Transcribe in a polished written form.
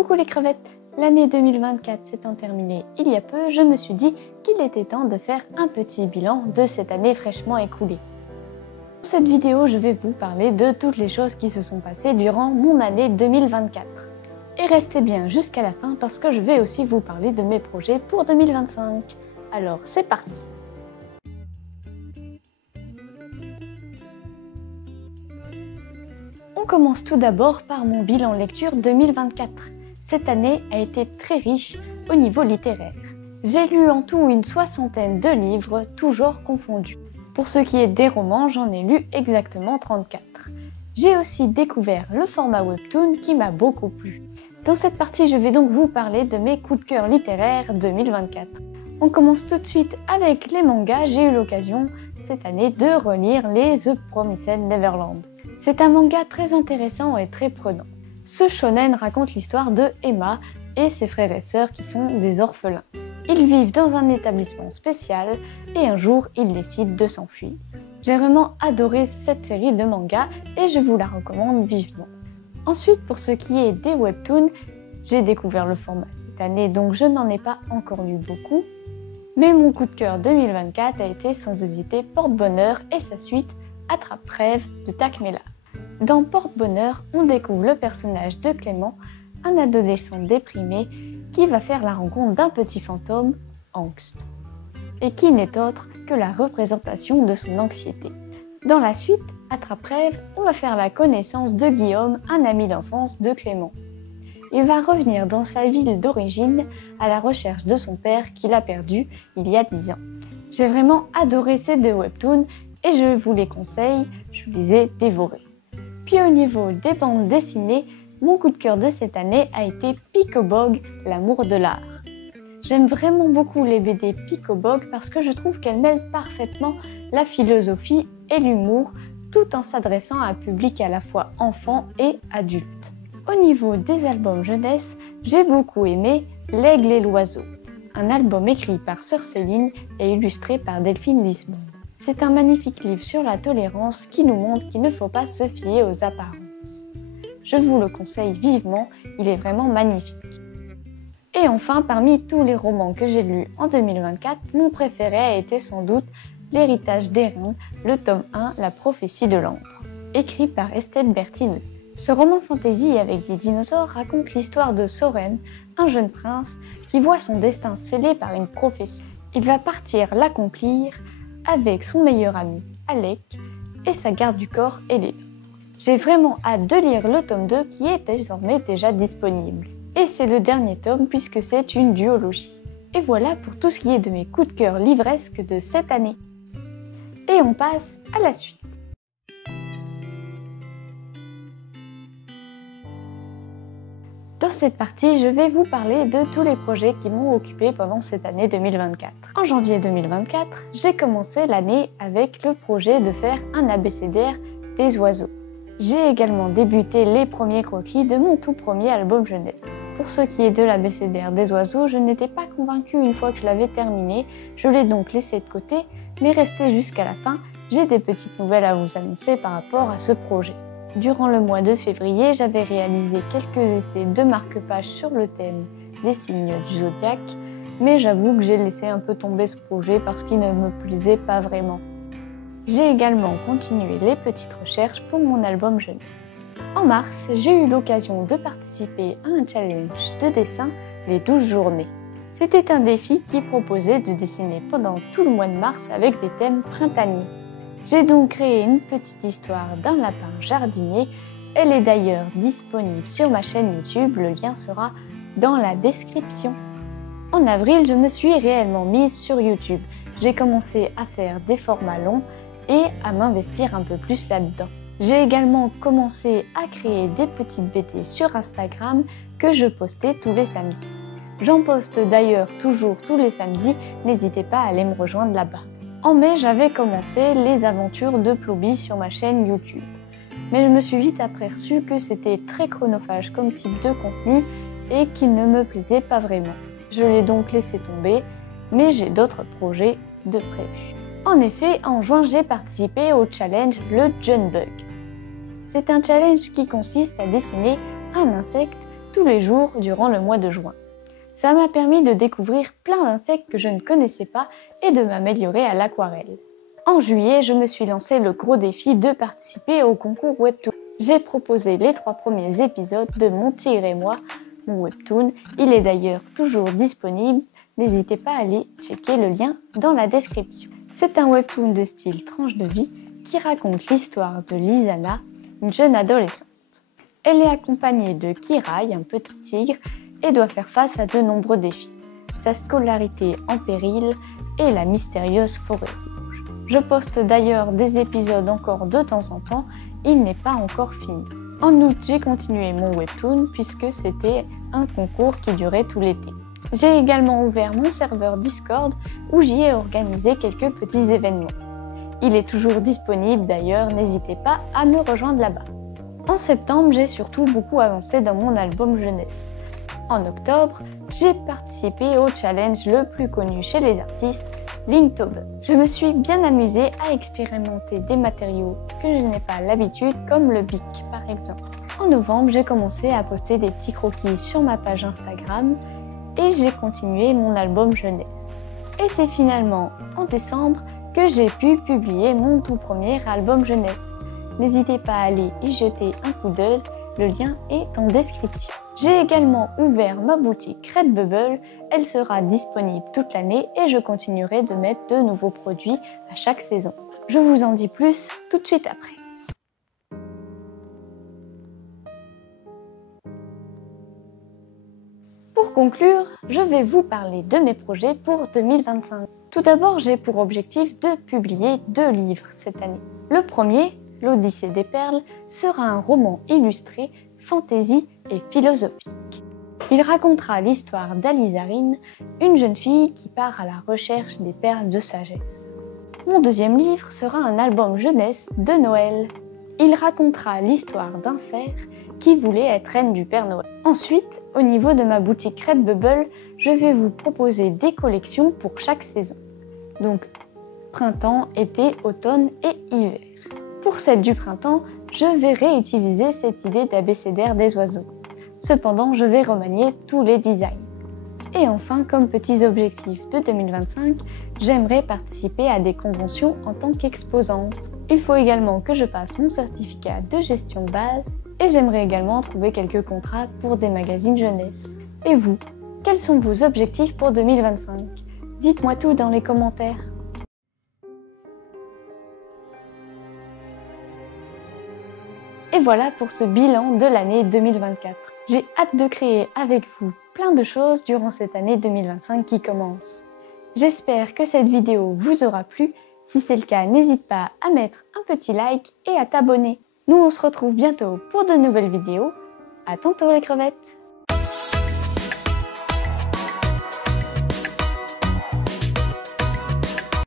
Coucou les crevettes! L'année 2024 s'étant terminée il y a peu, je me suis dit qu'il était temps de faire un petit bilan de cette année fraîchement écoulée. Dans cette vidéo, je vais vous parler de toutes les choses qui se sont passées durant mon année 2024. Et restez bien jusqu'à la fin parce que je vais aussi vous parler de mes projets pour 2025. Alors c'est parti! On commence tout d'abord par mon bilan lecture 2024. Cette année a été très riche au niveau littéraire. J'ai lu en tout une 60aine de livres, tous genres confondus. Pour ce qui est des romans, j'en ai lu exactement 34. J'ai aussi découvert le format webtoon qui m'a beaucoup plu. Dans cette partie, je vais donc vous parler de mes coups de cœur littéraires 2024. On commence tout de suite avec les mangas. J'ai eu l'occasion cette année de relire les The Promised Neverland. C'est un manga très intéressant et très prenant. Ce shonen raconte l'histoire de Emma et ses frères et sœurs qui sont des orphelins. Ils vivent dans un établissement spécial et un jour, ils décident de s'enfuir. J'ai vraiment adoré cette série de mangas et je vous la recommande vivement. Ensuite, pour ce qui est des webtoons, j'ai découvert le format cette année, donc je n'en ai pas encore lu beaucoup. Mais mon coup de cœur 2024 a été sans hésiter Porte-Bonheur et sa suite Attrape-Rêve de Takmela. Dans Porte-Bonheur, on découvre le personnage de Clément, un adolescent déprimé qui va faire la rencontre d'un petit fantôme, Angst, et qui n'est autre que la représentation de son anxiété. Dans la suite, Attrape-Rêve, on va faire la connaissance de Guillaume, un ami d'enfance de Clément. Il va revenir dans sa ville d'origine à la recherche de son père qu'il a perdu il y a 10 ans. J'ai vraiment adoré ces deux webtoons et je vous les conseille, je les ai dévorés. Puis au niveau des bandes dessinées, mon coup de cœur de cette année a été Pikobog, l'amour de l'art. J'aime vraiment beaucoup les BD Pikobog parce que je trouve qu'elles mêlent parfaitement la philosophie et l'humour tout en s'adressant à un public à la fois enfant et adulte. Au niveau des albums jeunesse, j'ai beaucoup aimé L'Aigle et l'Oiseau, un album écrit par Sœur Céline et illustré par Delphine Lismond. C'est un magnifique livre sur la tolérance qui nous montre qu'il ne faut pas se fier aux apparences. Je vous le conseille vivement, il est vraiment magnifique. Et enfin, parmi tous les romans que j'ai lus en 2024, mon préféré a été sans doute L'Héritage d'Erin, le tome 1, La prophétie de l'ambre, écrit par Estelle Bertinez. Ce roman fantasy avec des dinosaures raconte l'histoire de Soren, un jeune prince qui voit son destin scellé par une prophétie. Il va partir l'accomplir avec son meilleur ami, Alec, et sa garde du corps, Elena. J'ai vraiment hâte de lire le tome 2 qui est désormais déjà disponible. Et c'est le dernier tome puisque c'est une duologie. Et voilà pour tout ce qui est de mes coups de cœur livresques de cette année. Et on passe à la suite. Dans cette partie, je vais vous parler de tous les projets qui m'ont occupé pendant cette année 2024. En janvier 2024, j'ai commencé l'année avec le projet de faire un abécédaire des oiseaux. J'ai également débuté les premiers croquis de mon tout premier album jeunesse. Pour ce qui est de l'abécédaire des oiseaux, je n'étais pas convaincue une fois que je l'avais terminé, je l'ai donc laissé de côté, mais resté jusqu'à la fin, j'ai des petites nouvelles à vous annoncer par rapport à ce projet. Durant le mois de février, j'avais réalisé quelques essais de marque-page sur le thème des signes du zodiaque, mais j'avoue que j'ai laissé un peu tomber ce projet parce qu'il ne me plaisait pas vraiment. J'ai également continué les petites recherches pour mon album jeunesse. En mars, j'ai eu l'occasion de participer à un challenge de dessin les 12 journées. C'était un défi qui proposait de dessiner pendant tout le mois de mars avec des thèmes printaniers. J'ai donc créé une petite histoire d'un lapin jardinier. Elle est d'ailleurs disponible sur ma chaîne YouTube, le lien sera dans la description. En avril, je me suis réellement mise sur YouTube. J'ai commencé à faire des formats longs et à m'investir un peu plus là-dedans. J'ai également commencé à créer des petites BD sur Instagram que je postais tous les samedis. J'en poste d'ailleurs toujours tous les samedis, n'hésitez pas à aller me rejoindre là-bas. En mai, j'avais commencé les aventures de Ploubi sur ma chaîne YouTube. Mais je me suis vite aperçue que c'était très chronophage comme type de contenu et qu'il ne me plaisait pas vraiment. Je l'ai donc laissé tomber, mais j'ai d'autres projets de prévus. En effet, en juin, j'ai participé au challenge Le Junebug. C'est un challenge qui consiste à dessiner un insecte tous les jours durant le mois de juin. Ça m'a permis de découvrir plein d'insectes que je ne connaissais pas et de m'améliorer à l'aquarelle. En juillet, je me suis lancé le gros défi de participer au concours Webtoon. J'ai proposé les 3 premiers épisodes de Mon Tigre et moi, mon webtoon. Il est d'ailleurs toujours disponible, n'hésitez pas à aller checker le lien dans la description. C'est un webtoon de style tranche de vie qui raconte l'histoire de Lisanna, une jeune adolescente. Elle est accompagnée de Kirai, un petit tigre, et doit faire face à de nombreux défis. Sa scolarité en péril et la mystérieuse forêt rouge. Je poste d'ailleurs des épisodes encore de temps en temps, il n'est pas encore fini. En août, j'ai continué mon webtoon puisque c'était un concours qui durait tout l'été. J'ai également ouvert mon serveur Discord où j'y ai organisé quelques petits événements. Il est toujours disponible d'ailleurs, n'hésitez pas à me rejoindre là-bas. En septembre, j'ai surtout beaucoup avancé dans mon album jeunesse. En octobre, j'ai participé au challenge le plus connu chez les artistes, Linktober. Je me suis bien amusée à expérimenter des matériaux que je n'ai pas l'habitude, comme le bic par exemple. En novembre, j'ai commencé à poster des petits croquis sur ma page Instagram et j'ai continué mon album jeunesse. Et c'est finalement en décembre que j'ai pu publier mon tout premier album jeunesse. N'hésitez pas à aller y jeter un coup d'œil, le lien est en description. J'ai également ouvert ma boutique Redbubble, elle sera disponible toute l'année et je continuerai de mettre de nouveaux produits à chaque saison. Je vous en dis plus tout de suite après. Pour conclure, je vais vous parler de mes projets pour 2025. Tout d'abord, j'ai pour objectif de publier 2 livres cette année. Le premier, L'Odyssée des perles, sera un roman illustré, fantasy et philosophique. Il racontera l'histoire d'Alizarine, une jeune fille qui part à la recherche des perles de sagesse. Mon deuxième livre sera un album jeunesse de Noël. Il racontera l'histoire d'un cerf qui voulait être reine du Père Noël. Ensuite, au niveau de ma boutique Redbubble, je vais vous proposer des collections pour chaque saison. Donc, printemps, été, automne et hiver. Pour celle du printemps, je vais réutiliser cette idée d'abécédaire des oiseaux. Cependant, je vais remanier tous les designs. Et enfin, comme petits objectifs de 2025, j'aimerais participer à des conventions en tant qu'exposante. Il faut également que je passe mon certificat de gestion base et j'aimerais également trouver quelques contrats pour des magazines jeunesse. Et vous, quels sont vos objectifs pour 2025? Dites-moi tout dans les commentaires. Et voilà pour ce bilan de l'année 2024. J'ai hâte de créer avec vous plein de choses durant cette année 2025 qui commence. J'espère que cette vidéo vous aura plu. Si c'est le cas, n'hésite pas à mettre un petit like et à t'abonner. Nous on se retrouve bientôt pour de nouvelles vidéos. À tantôt les crevettes!